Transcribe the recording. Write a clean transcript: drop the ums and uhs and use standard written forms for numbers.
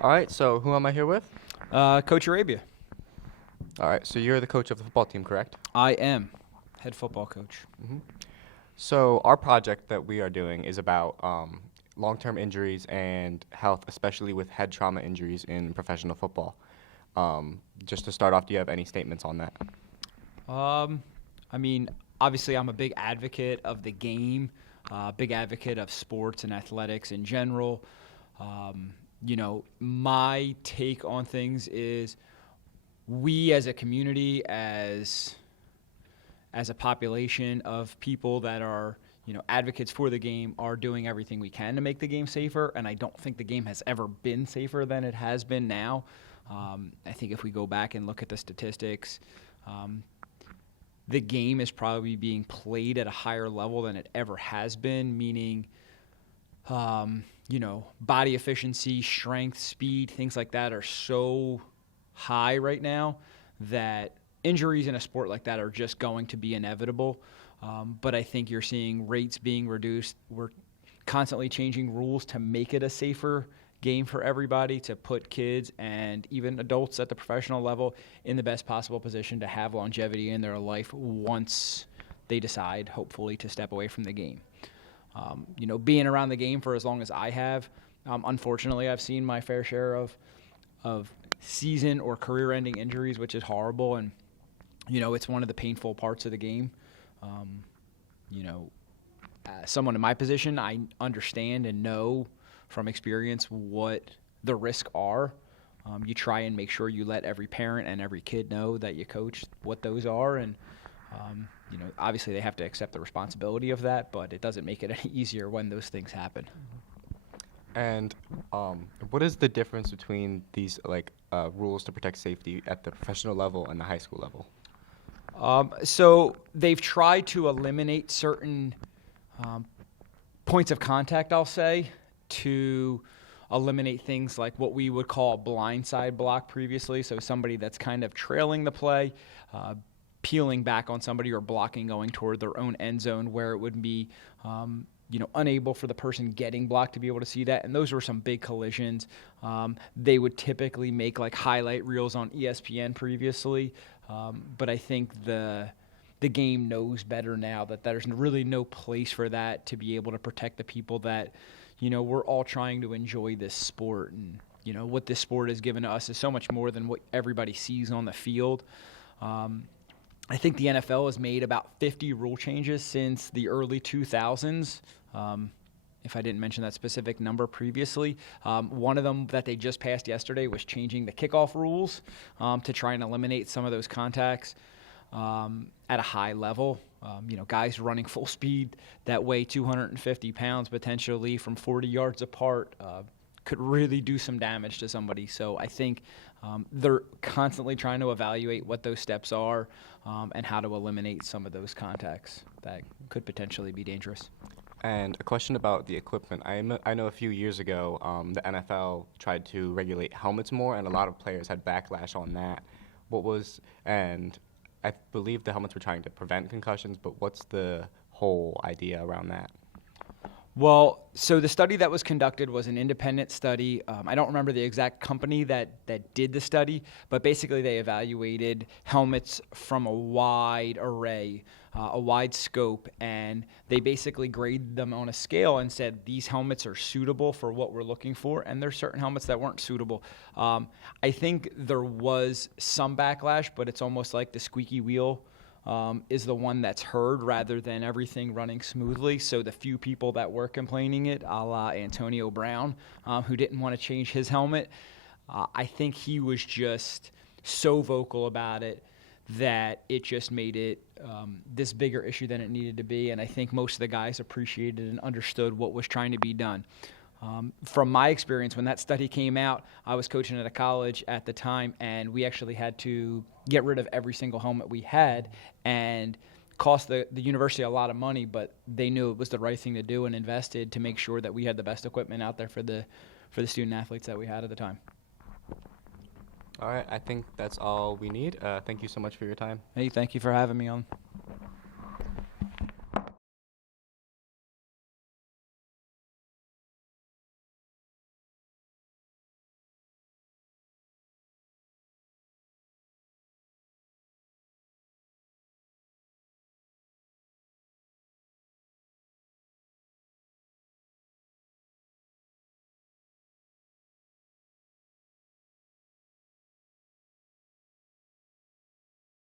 All right, so who am I here with? Coach Arabia. All right, so you're the coach of the football team, correct? I am head football coach. So our project that we are doing is about long-term injuries and health, especially with head trauma injuries in professional football. Just to start off, do you have any statements on that? Um, I mean, obviously, I'm a big advocate of the game, big advocate of sports and athletics in general. My take on things is we as a community, as a population of people that are advocates for the game, are doing everything we can to make the game safer, and I don't think the game has ever been safer than it has been now. I think if we go back and look at the statistics, the game is probably being played at a higher level than it ever has been, meaning body efficiency, strength, speed, things like that are so high right now that injuries in a sport like that are just going to be inevitable. But I think you're seeing rates being reduced. We're constantly changing rules to make it a safer game for everybody, to put kids and even adults at the professional level in the best possible position to have longevity in their life once they decide, hopefully, to step away from the game. Being around the game for as long as I have, unfortunately, I've seen my fair share of season or career-ending injuries, which is horrible, and it's one of the painful parts of the game. Someone in my position, I understand and know from experience what the risks are. You try and make sure you let every parent and every kid know that you coach what those are, and obviously they have to accept the responsibility of that, but it doesn't make it any easier when those things happen. And what is the difference between these rules to protect safety at the professional level and the high school level? So they've tried to eliminate certain points of contact, I'll say, to eliminate things like what we would call a blindside block previously. So somebody that's kind of trailing the play, peeling back on somebody or blocking going toward their own end zone where it would be unable for the person getting blocked to be able to see that. And those were some big collisions. They would typically make like highlight reels on ESPN previously. But I think the game knows better now that there's really no place for that to be able to protect the people that, we're all trying to enjoy this sport. And, what this sport has given to us is so much more than what everybody sees on the field. I think the NFL has made about 50 rule changes since the early 2000s. If I didn't mention that specific number previously. One of them that they just passed yesterday was changing the kickoff rules to try and eliminate some of those contacts at a high level. Guys running full speed that weigh 250 pounds potentially from 40 yards apart could really do some damage to somebody. So I think they're constantly trying to evaluate what those steps are and how to eliminate some of those contacts that could potentially be dangerous. And a question about the equipment. I know a few years ago, the NFL tried to regulate helmets more, and a lot of players had backlash on that. And I believe the helmets were trying to prevent concussions, but what's the whole idea around that? Well, so the study that was conducted was an independent study. I don't remember the exact company that did the study, but basically they evaluated helmets from a wide array, a wide scope, and they basically graded them on a scale and said these helmets are suitable for what we're looking for, and there's certain helmets that weren't suitable. I think there was some backlash, but it's almost like the squeaky wheel is the one that's heard rather than everything running smoothly. So the few people that were complaining it, a la Antonio Brown, who didn't want to change his helmet, I think he was just so vocal about it that it just made it this bigger issue than it needed to be. And I think most of the guys appreciated and understood what was trying to be done. From my experience, when that study came out, I was coaching at a college at the time, and we actually had to get rid of every single helmet we had, and cost the university a lot of money, but they knew it was the right thing to do and invested to make sure that we had the best equipment out there for the student athletes that we had at the time. All right, I think that's all we need. Thank you so much for your time. Hey, thank you for having me on.